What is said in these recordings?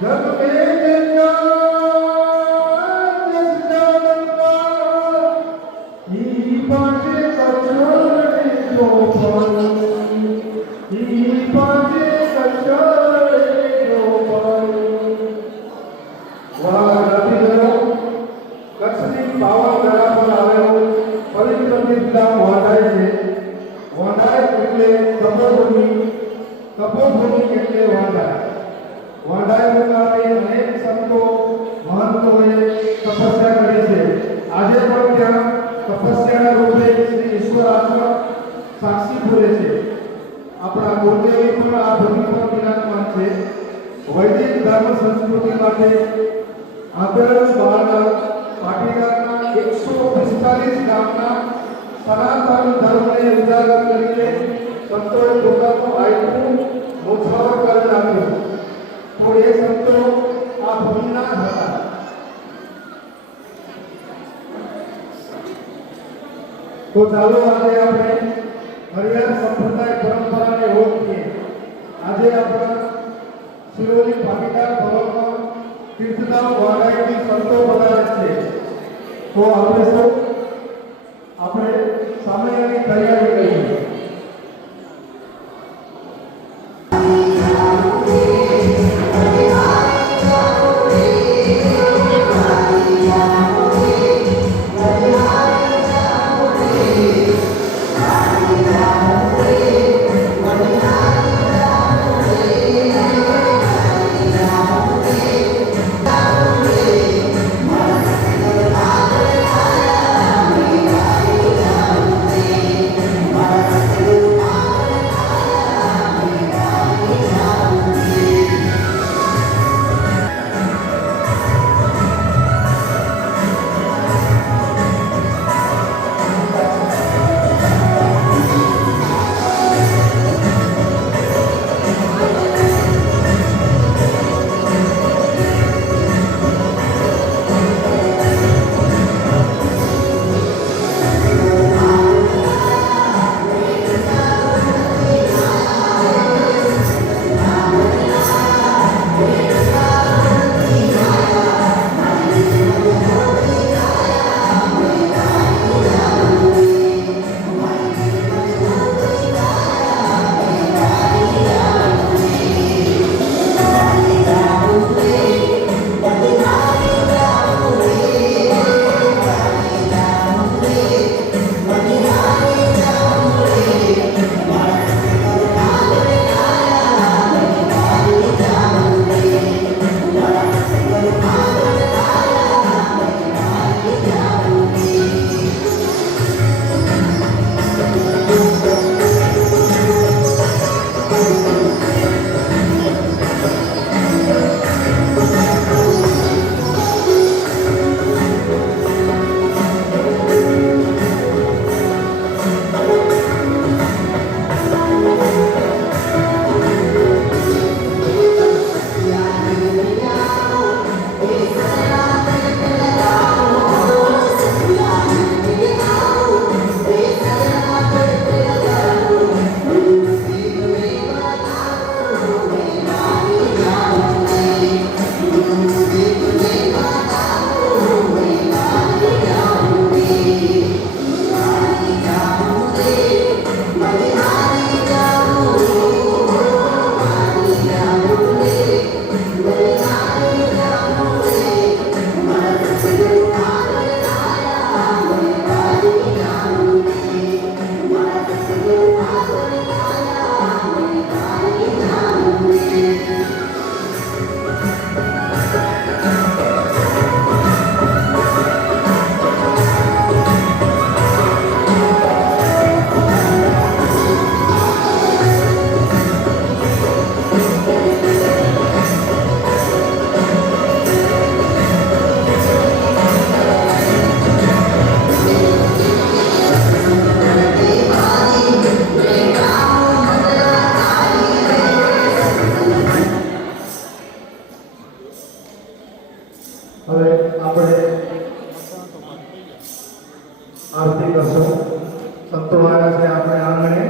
जग में तपोभूमि એટલે વાંડાય મુકામે અનેક સંતો મહંતોએ તપસ્યા કરી છે। આજે પણ ત્યાં તપસ્યાના રૂપે શ્રી ઈશ્વર આત્મા સાક્ષી પૂરે છે। આપણા ગુરુદેવી પણ આ ભૂમિ પર વિરાજમાન છે। વૈદિક ધર્મ સંસ્કૃતિ માટે આંદોલન બહારના પાટીદારના 145 ગામના સનાતન ધર્મને ઉજાગર કરીને સંતોએ પોતાનું આયુ મોછાવર કરી નાખ્યું। તો એ સંતો આ ભૂમિના હતા। તો ચાલો આજે આપણે હરિયાણ સંપ્રદાય પરંપરાને ઓળખીએ। આજે આપણા શિરોલી પાટીદાર ભવનમાં તીર્થધામ વાડાઈથી સંતો પધારે છે। તો આપણે સામેની તૈયારી કરીએ। આરતી કરશો। સંતો આવ્યા છે આપણે આંગણે।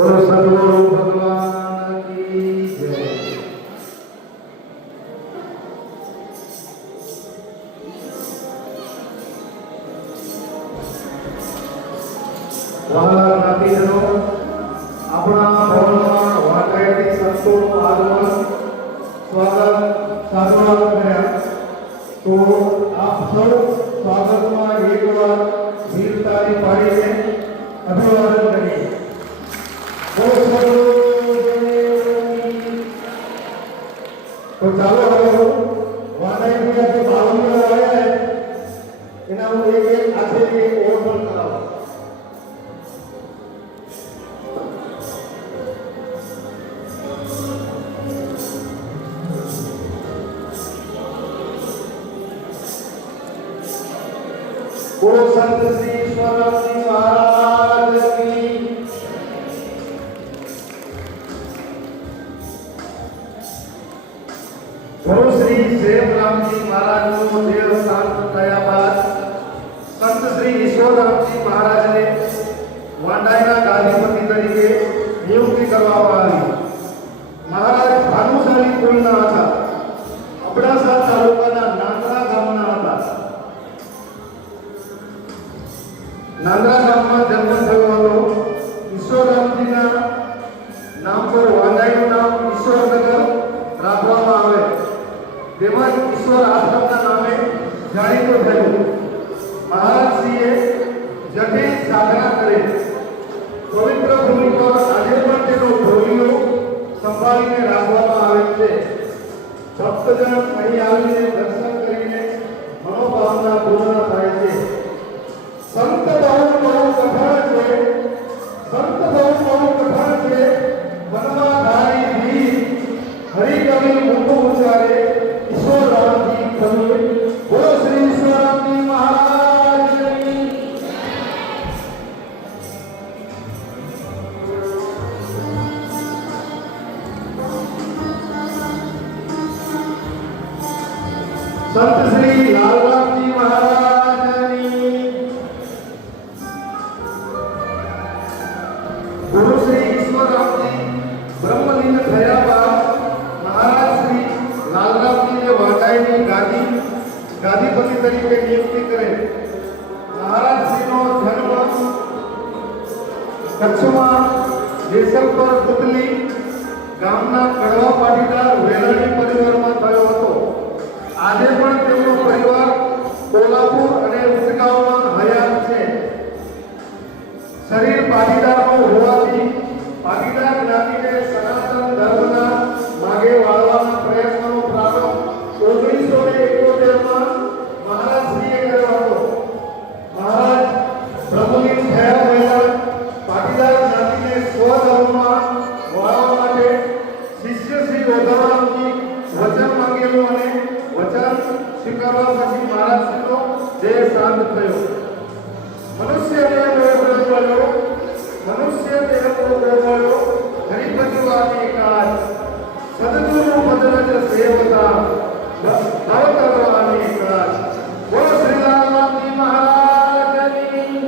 બોલો સદગુરુ ભગવાન કી જય। વહાલા જ્ઞાતિજનો, આપણા ભવનમાં વાટાયેલી સંતોનું આગમન સ્વાગત સારવાર કર્યા, તો આપ સૌ સ્વાગતમાં એકવાર વીરતાની પાડીને અભિવાદન કરીએ। તો ચાલો હવે હું વાટાયેલી જે બાવલીઓ આવ્યા છે એના હું એક એક આખેથી ઓળખાણ કરાવું। બોલો સંત શ્રી ઈશ્વરજી મહારાજ કી। ગુરુ શ્રી સેવરામજી મહારાજનું દેહ શાંત થયા બાદ સંત શ્રી ઈશ્વરરામજી મહારાજને વાંડાઈના ગાદીપતિ તરીકે નિયુક્તિ કરવામાં આવી। મહારાજ ભાનુશાલી કુળના હતા। અબડાસા તાલુકાના નાંદરા ગામના હતા। નાંદરા ગામમાં જન્મ થયો હતો। ઈશ્વરરામજીના નામ પર વાંડાઈનું નામ ઈશ્વરનગર રાખવામાં આવે, તેમજ ઈશ્વર આશ્રમના નામે જાણીતું થયું। મહારાજશ્રીએ જટિલ સાધના કરી। પવિત્ર ભૂમિ પર આજે પણ તેનો ભોગીઓ સંભાળીને રાખવામાં આવે છે। ભક્તજન અહીં આવીને દર્શન કરીને મનોભાવના પૂર્ણ થાય છે। સંત બહુ કઠણ છે, સંત બહુ કઠણ છે, મનમાં ધારી વીર હરિકવિ મુખ ઉચ્ચારે ઈશ્વરરામજી કવિ। બોલો શ્રી ઈશ્વરરામજી મહારાજની। સંત શ્રી લાલરામજી મહારાજની। ગુરુ શ્રી ઈશ્વરરામજી બ્રહ્મલીન થયા બાદ મહારાજ શ્રી લાલરામજીને વાંડાઈની ગાદીપતિ તરીકે નિયુક્તિ કરે। મહારાજ શ્રીનો જન્મ કચ્છમાં જેસલપર પુતલી ગામના કડવા પાટીદાર વેલાણી પરિવારમાં થયો હતો। આજે પણ તેમનો પરિવાર કોલ્હાપુર અને ઉચગાંવમાં હયાત છે। શરીર પાટીદારનું હોવાથી પાટીદાર જ્ઞાતિને સનાતન ધર્મના માગે વાળવાના પ્રયત્નનો પ્રારંભ 1971માં મહારાજશ્રીએ કર્યો હતો। મહારાજ બ્રહ્મલીન થયા પહેલા પાટીદાર જ્ઞાતિને સ્વધર્મમાં વાળવા માટે શિષ્ય શ્રી ઓધવરામજી વચન માંગેલું અને વચન સ્વીકારવા પછી મહારાજશ્રીનો દેહ શાંત થયો। મનુષ્ય દેહ મળ્યો, મનુષ્ય દેહ મળ્યો, હરિપતિ વાણી કાજ સદગુરુ પદરજ સેવતા ભવતરવાની કાજ। બોલો શ્રી લાલરામજી મહારાજની।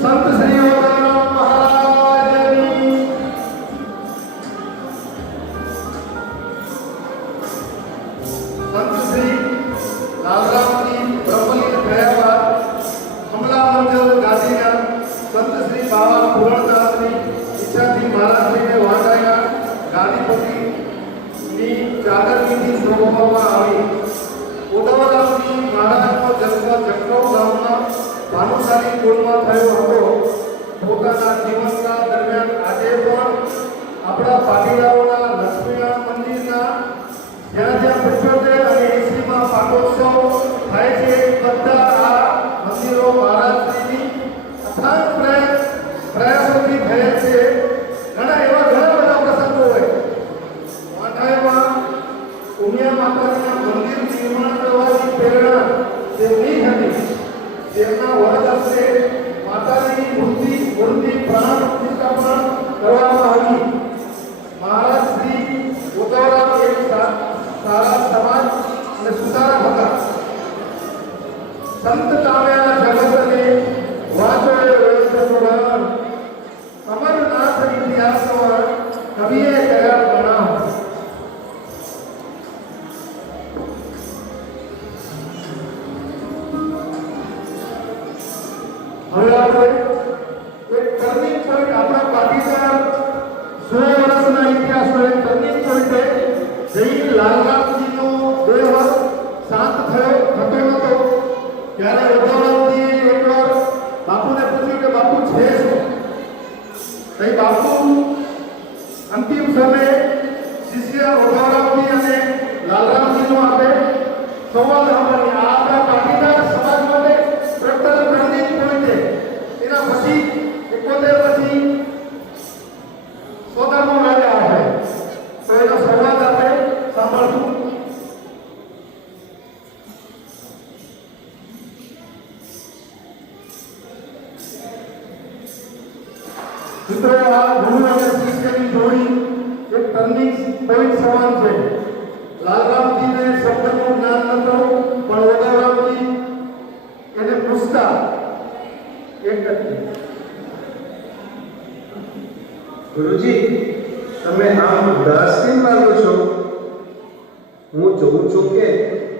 સંત શ્રી ઓધવરામ મહારાજની। સંત શ્રી લાલરામજી બ્રહ્મલીન થયા બાદ હમલા મંજલ ગાદીના સંત શ્રી બાવા પૂરણદાસની ઈચ્છાથી મહારાજશ્રીને વાંડાઈના ગાદીપતિની ચાદરનીતિ સોંપવામાં આવી। ઉદવરામજી મહારાજનો જન્મ જખૌ ગામના ભાનુશાલી કુળમાં થયો હતો। પોતાના જીવનકાળ દરમિયાન આજે પણ આપણા પાટીદારોના લક્ષ્મીનારાયણ મંદિરના જ્યાં જ્યાં 75 અને 80માં પાટોત્સવ થાય છે, બધા આ મંદિરો મહારાજશ્રીની અથાગ પ્રયાસોથી થયા છે। ઘણા બધા પ્રસંગો હોય। વાંઢાઈમાં ઉમિયા માતાજીના મંદિર નિર્માણ કરવાની પ્રેરણા તેમની હતી। તેમના વરદ હસ્તે માતાજીની મૂર્તિ પ્રાણ પ્રતિષ્ઠાપન કરવામાં આવી। મહારાજ શ્રી ઉદવરામ એક સારા સમાજ અને સુધારક હતા। ઇતિહાસનો એક ટર્નિંગ પોઈન્ટ છે. જઈ લાલરામજીનો દેહ શાંત થતો નહોતો ત્યારે ઉદ્ધવરામજીએ એકવાર બાપુને પૂછ્યું કે બાપુ છે શું? તો બાપુ અંતિમ સમયે શિષ્ય ઉદ્ધવરામજી અને લાલરામજીનો આપે સંવાદ સાંભળી. આ આપણા પાટીદાર સમાજ માટે ટોટલ ટર્નિંગ પોઈન્ટ છે. એના પછી 71 પછી સોદામાં આવ્યા આપણે તો એનો સંવાદ આપણે સાંભળશું. મિત્રો, આ ગુરુ અને શિષ્યની જોડી એક ટર્નિંગ પોઈન્ટ સમાન છે. લાલરામજીને શબ્દનું જ્ઞાન નહોતું પણ ઉદ્ધવરામજી એને પૂછતા એક જ. ગુરુજી, તમે આમ ઉદાસ કેમ લાગો છો? હું જોઉં છું કે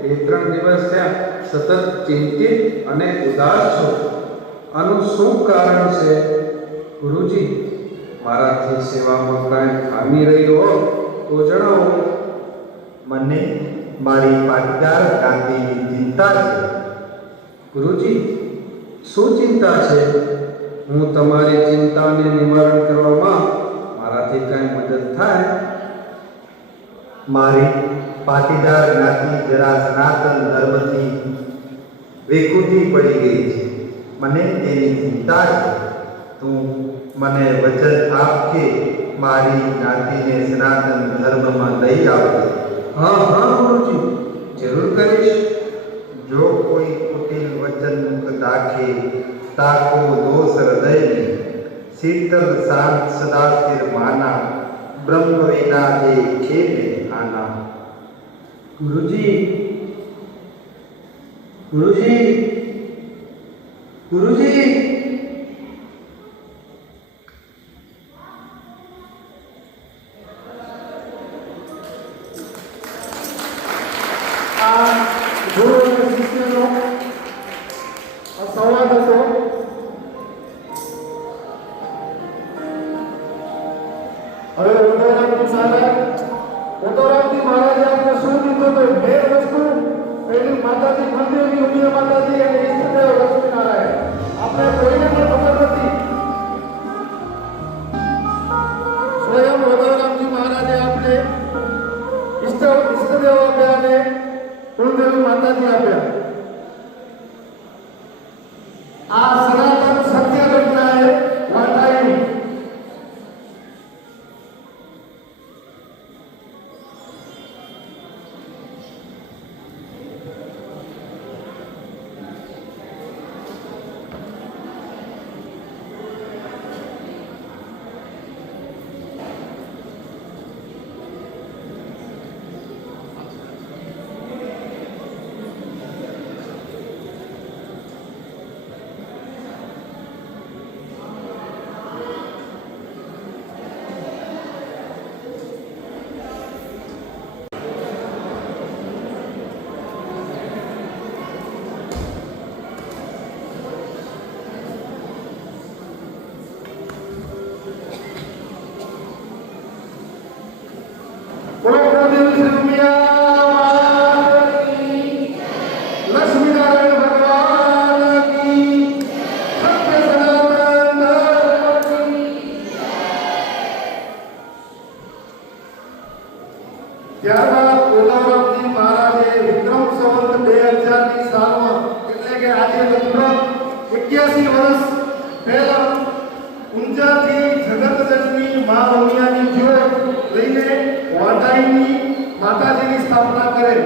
2-3 દિવસ થયા સતત ચિંતિત અને ઉદાસ છો. આનું શું કારણ છે? ગુરુજી, મારાથી સેવામાં કાંઈ ખામી રહી હો તો જણાવો. મને મારી પાટીદાર જ્ઞાતિની ચિંતા છે. ગુરુજી, શું ચિંતા છે? હું તમારી ચિંતાને નિવારણ કરવામાં મારાથી કાંઈ મદદ થાય? મારી પાટીદાર જ્ઞાતિ જરા સનાતન ધર્મથી વિકૃતિ પડી ગઈ છે. મને તેની ચિંતા છે. તું મને વચન આપ કે મારી જ્ઞાતિને સનાતન ધર્મમાં લઈ આવજે. હા હા ગુરુજી, જરૂર કરીશ. જો કોઈ કુટિલ વચન મુખ દાખે તાકો દોષ હૃદયની શીતલ શાંત સદા સ્થિર માના બ્રહ્મ વિના દે ખેલે આના. ગુરુજી, ગુરુજી, ગુરુજી. આ ગુરુ અને શિષ્યનો આ સંવાદ હતો. હવે ઉદ્ધવરામજી મહારાજે આપણે શું કીધું તો બે વસ્તુ પહેલી માતાજી મંદિરની ઉમિયા માતાજી અને ઈષ્ટદેવ લક્ષ્મીનારાયણ. આપણે કોઈને પણ ખબર નથી. સ્વયં ઉદ્ધવરામજી મહારાજે આપણે ઈષ્ટદેવ આપ્યા અને કુળદેવી માતાજી આપ્યા. આ સનાતન સત્ય ઘટના એ વાંધાયેલી. બોલો કુળદેવી શ્રી ઉમિયા માતાજી, લક્ષ્મીનારાયણ ભગવાન કી, સત્ય સનાતન ધર્મ કી. ત્યારબાદ ઉદ્ધવરામજી મહારાજે વિક્રમ સંવત 2000ની સાલમાં એટલે કે આજે લગભગ 81 વર્ષ પહેલા ઊંઝાથી જગતજનની મા ઉમિયાની જ્યોત લઈને વાંઢાઈની માતાજીની સ્થાપના કરેલ.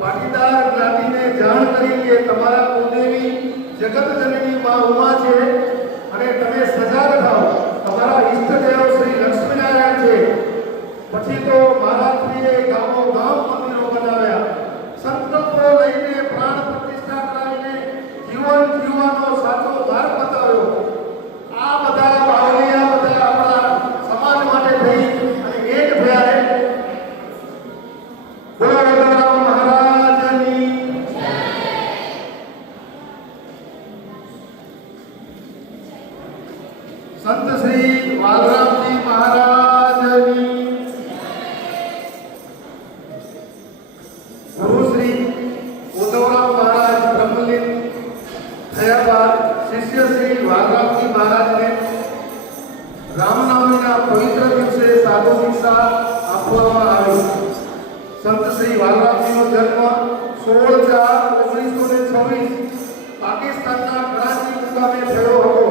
પાટીદાર જ્ઞાતિને જાણ કરી કે તમારા કુળદેવી જગતજનની મા ઉમા છે અને તમે સજાગ થાઓ. તમારા ઈષ્ટદેવ શ્રી લક્ષ્મીનારાયણ છે. પછી તો મહારાજજીએ ગામો ગામ મંદિરો બનાવ્યા. સંકલ્પો લઈને પ્રાણ પ્રતિષ્ઠા કરાવીને જીવન જીવવાનો સાચો માર્ગ બતાવ્યો. આ બધા બાવળિયા બધા આપણા સમાજ માટે થઈ અને એક થયા. બોલો ગોવિંદરામ મહારાજની જય. સંત શ્રી વાલરામજી મહારાજની રામનવમીના પવિત્ર દિવસે સાધુ દીક્ષા આપવામાં આવી. સંત શ્રી વાલરામજીનો જન્મ 16/4/1926 પાકિસ્તાનના કરાચી મુકામે થયો હતો.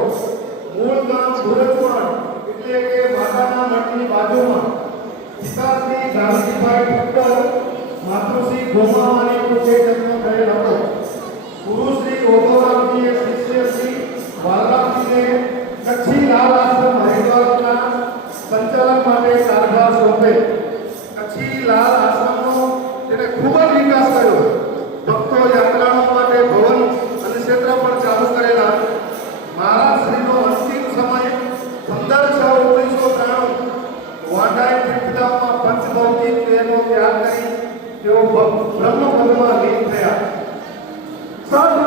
મૂળ ગામ ભુરજમણ એટલે કે માતાના મઠની બાજુમાં. પિતા શ્રી ગાંધીભાઈ ઠક્કર, માતૃશ્રી ગોમામાની કુખે જન્મ થયેલ હતો. ગુરુ શ્રી ઓધવરામજીએ શિષ્ય શ્રી વાલરામજીને કચ્છી લાલ આશ્રમ હરિદ્વારના સંચાલન માટે કારભાર સોંપે. કચ્છી લાલ આશ્રમનો તેને ખૂબ જ વિકાસ કર્યો. ભક્તો યાત્રાળુઓ માટે ભવન અને ક્ષેત્ર પણ ચાલુ કરેલા. મહારાજ શ્રીનો અંતિમ સમય 15/6/1993 વાંઢાઈ તીર્થધામમાં પંચભૌતિક દેહનો ત્યાગ કરી તેઓ બ્રહ્મપદમાં લીન થયા. સાધુ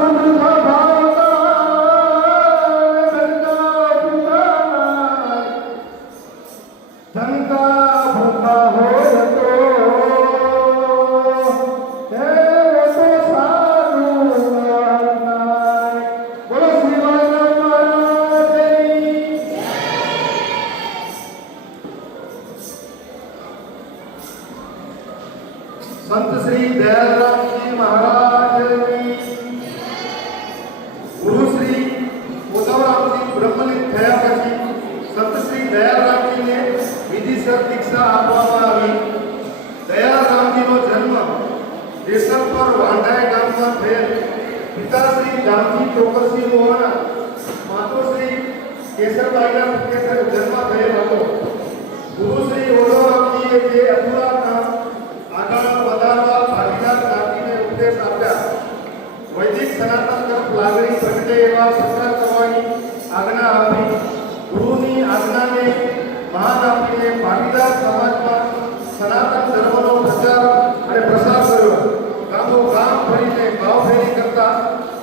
संत श्री दयालराम जी महाराज की गुरु श्री उद्धवराम जी ब्रह्मलीन थया પછી संत श्री दयालराम जी ने विधिसर दीक्षा આપવામાં આવી. दयालराम जी નો જન્મ દેશલપર વાંઢાઈ ગામમાં થયેલ. પિતા શ્રી રામજી ચોકસી મોહના, માતૃશ્રી કેશરબાઈના પુત્રે જન્મ થયેલ હતો. ગુરુ શ્રી ઉद्धવરામજીએ જે અધૂરા કામ આગળ વધારવા ભાગીદાર જ્ઞાતિને ઉપદેશ આપ્યા. વૈદિક સનાતન તરફ લાગણી પ્રગટે એવા પ્રચાર કરવાની આજ્ઞા આપી. ગુરુની આજ્ઞાને માન આપીને ભાગીદાર સમાજમાં સનાતન ધર્મનો પ્રચાર અને પ્રસાર કર્યો. ગામો ગામ ફરીને ભાવફેરી કરતા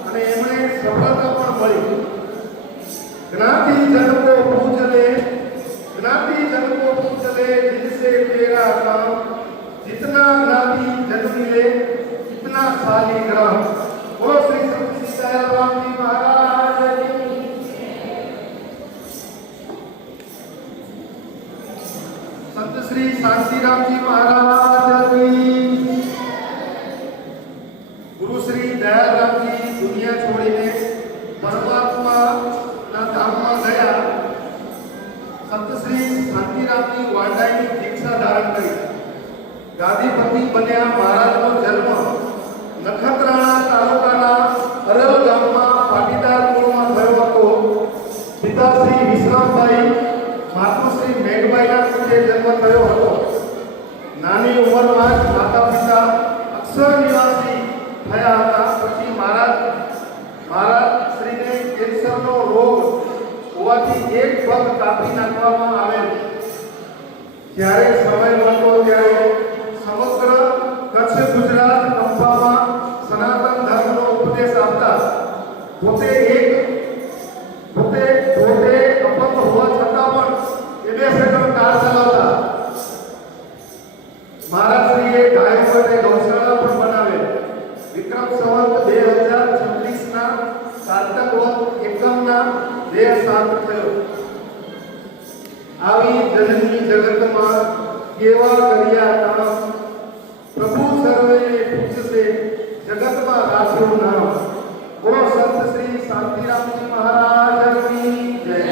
અને એમણે સફળતા પણ મળી. જ્ઞાતિ જન કો પૂજ લે, જ્ઞાતિ जन को पूछ ले जिनसे तेरा काम, जितना ज्ञाति जन मिले इतना शालिग्राम। बोलो श्री संत सीताराम जी महाराज की। संत श्री शांतिराम जी महाराज की। गुरु श्री दयाराम जी दुनिया छोड़ीने परमात्मा ना धाम में गया। संत श्री शांतिराम जी वांडाई की दीक्षा धारण करी। गादीपति बन्या महाराज नो जन्म नखत्राणा तालुकाना अरल गामમાં પાટીદાર કુળમાં થયો હતો। પિતા શ્રી વિશ્રામભાઈ, માતૃશ્રી મેઘબાઈના કુળે જન્મ થયો હતો। નાની ઉંમરમાં જ માતા પિતા અક્ષર નિવાસી થયા હતા। પછી મહારાજ શ્રીને કેન્સરનો રોગ હોવાથી એક પગ કાપી નાખવામાં આવેલ। જ્યારે સમય મળતો ત્યારે સમગ્ર કચ્છ ગુજરાત કંપામાં સનાતન ધર્મનો ઉપદેશ આપતા। પોતે અપંગ હોવા છતાં પણ એમ્બેસેડર કાર ચલાવતા। મહારાજશ્રીએ ગાયો માટે ગૌશાળા પણ બનાવેલ। વિક્રમ સંવત 2036ના કારતક વદ એકમના દેહ શાંત થયો। આવી જનની જગતમાં કેવા કર્યા કામ, प्रभु सर्वे पूछसे जगत में राख्यो नाम। बोलो संत श्री शांतिराम जी महाराज की जय।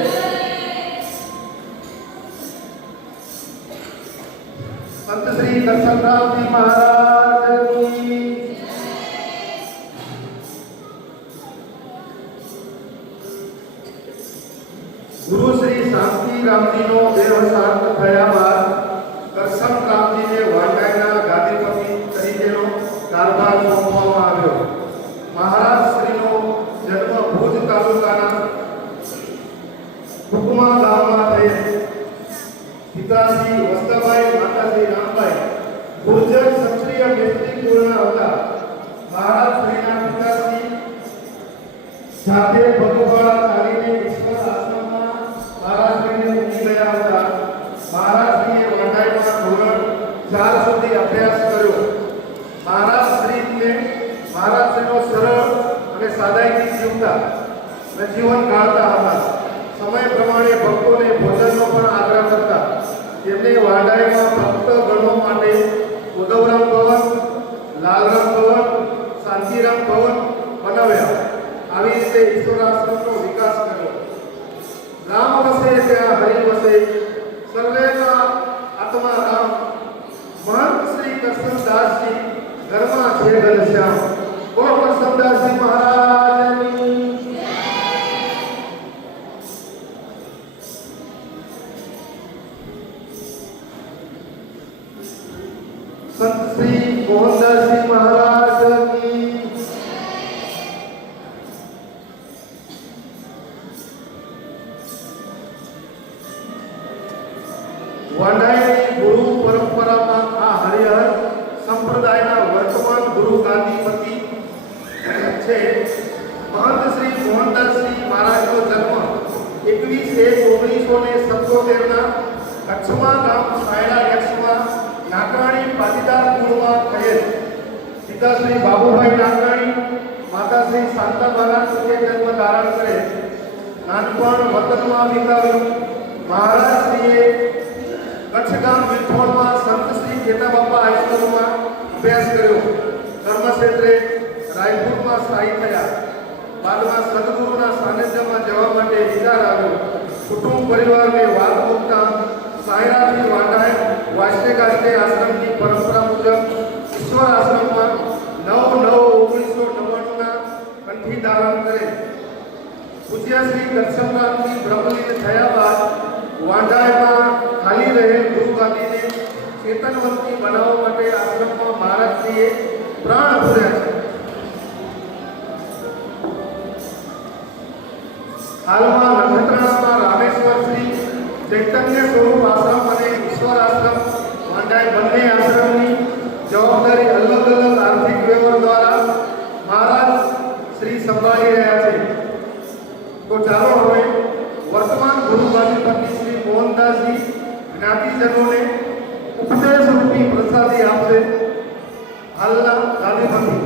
संत श्री दर्शनराम जी महाराज की। गुरु श्री शांतिराम जी नो देह शांत थया बाद दर्शन राम जी ने वांडाईना गादीपति तरीकेनो कारभार सोंपवामां आव्यो। महाराज श्रीनो जन्म भुज तालुकाना कुकमा गाममां थयेल। पिताश्री वस्तभाई, माताश्री रामबाई गुर्जर क्षत्रिय व्यक्ति कुळना हता। महाराज श्रीना पिताश्री जाते भगवाड़ा चालीने ईश्वर आश्रममां महाराज श्रीने उठी गया हता। महाराज श्रीए वांडाईमां ધોરણ 4 સુધી અભ્યાસ કર્યો। महाराज श्रीનો સરળ અને સાદાઈથી જીવતા અને જીવન ગાળતા હતા। સમય પ્રમાણે ભક્તોને ભોજનનો પણ વસે ત્યાં હરિ વસે સર્વેના આત્મા રામ મહંત શ્રી કરશનદાસજી ઘરમાં છે ઘનશ્યામ બોલો કરશનદાસજી મહારાજની संत श्री मोहनदास जी महाराज की वांडाई गुरु परंपरा में आ हरिहर संप्रदाय वर्तमान गुरु गादीपति छे महंत श्री मोहनदास जी महाराज नो जन्म 21/1/1977 ना कच्छमा गाम सायरा यक्षमा नाकराणी पाटीदार कुळમાં થયેલ પિતા શ્રી બાબુભાઈ નાકરાણી માતા શ્રી શાંતાબાલા સુખે જન્મ ધારણ કરે નાનપણ વતનમાં વિતાવ્યું મહારાજશ્રીએ કચ્છ ગામ વિઠોળમાં સંત શ્રી કેતાબાપા હાઈસ્કૂલમાં અભ્યાસ કર્યો ધર્મક્ષેત્રે રાયપુરમાં સ્થાયી થયા બાદમાં સદગુરુના સાનિધ્યમાં જવા માટે વિચાર આવ્યો કુટુંબ પરિવારને વાત મૂકતા सायराथी वांडाए वाष्णेगास्ते आश्रम की परंपरा मुजब ईश्वर आश्रम में 9/9/1999 ना कंठी धारण करे पूज्य श्री करशनराम जी ब्रह्मलीन थया बाद वांडाए में खाली रहे गुरु गादी ने चेतनवंती बनाववा माटे आश्रम में महाराजश्रीए प्राण पूर्या छे हाल में नखत्राणा में रामेश्वर श्री चैतन्य स्वरूप आश्रम और ईश्वर आश्रम वांडाई बने आश्रम की जवाबदारी अलग अलग आर्थिक व्यवहार द्वारा महाराज श्री संभाली रहा है तो चालो हमें वर्तमान गुरु गादीपति श्री मोहनदास जी ज्ञातिजनों ने उपदेश रूपी प्रसादी आपसे हालना गादीपति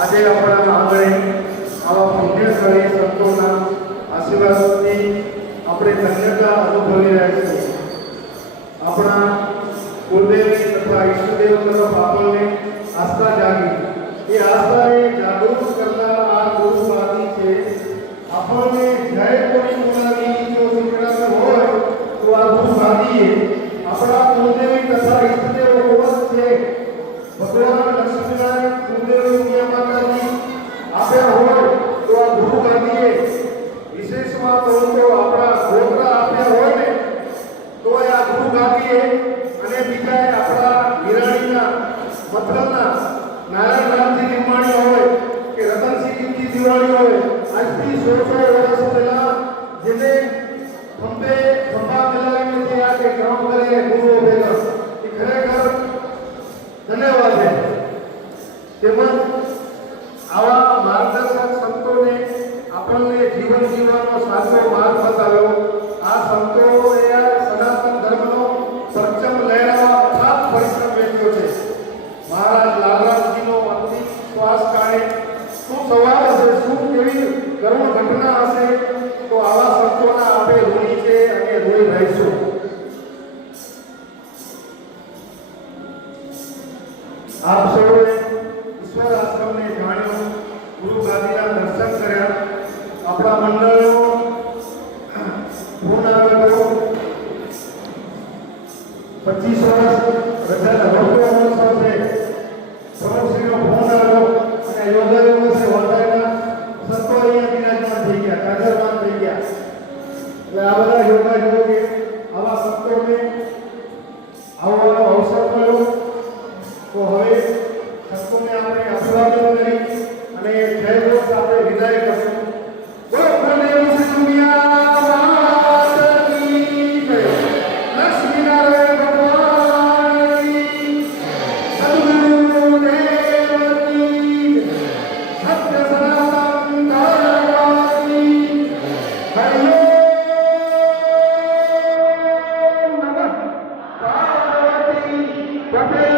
આજે આપણા આંગણે આવા પુણ્યશાળી સંતોના આશીર્વાદથી આપણે ધન્યતા અનુભવી રહ્યા છીએ. આપણા કુલદેવી તથા ઈષ્ટદેવ તરફ આપણને આસ્થા જાગી. એ આસ્થાએ જાગૃત કરનાર આ ગુરુ આદિ છે. આપણને જય કોણી બોલાવી જો શીખડાતા હોય તો આ ગુરુ આદિએ આપણા કુલદેવી આપ સૌએ ઈશ્વર આશ્રમને જાણ્યો, ગુરુ ગાદીના દર્શન કર્યા. આપણા મંડળનો ફોન આવ્યો 25 વર્ષ રજાના રોટો મહોત્સવ છે. પ્રમુખશ્રીનો ફોન આવ્યો અને યોગાયો વર્ષે વડાના સંતો અહીંયા બિરાજમાન થઈ ગયા, હાજરમાન થઈ ગયા. એટલે આ બધા યોગા યોગે આવા સંતોને આવવાનો અવસર મળ્યો. તો હવે સંતોને આપણે અભિવાદન કરી અને જય ઘોષ આપણે વિદાય કરશું. બોલો ગુરુદેવ શ્રી દુનિયા માત કી જય. લક્ષ્મીનારાયણ ભગવાનની, સદગુરુદેવની, સત્ય સનાતન ધર્મની. હરિ ઓમ નમઃ પાર્વતી પતે.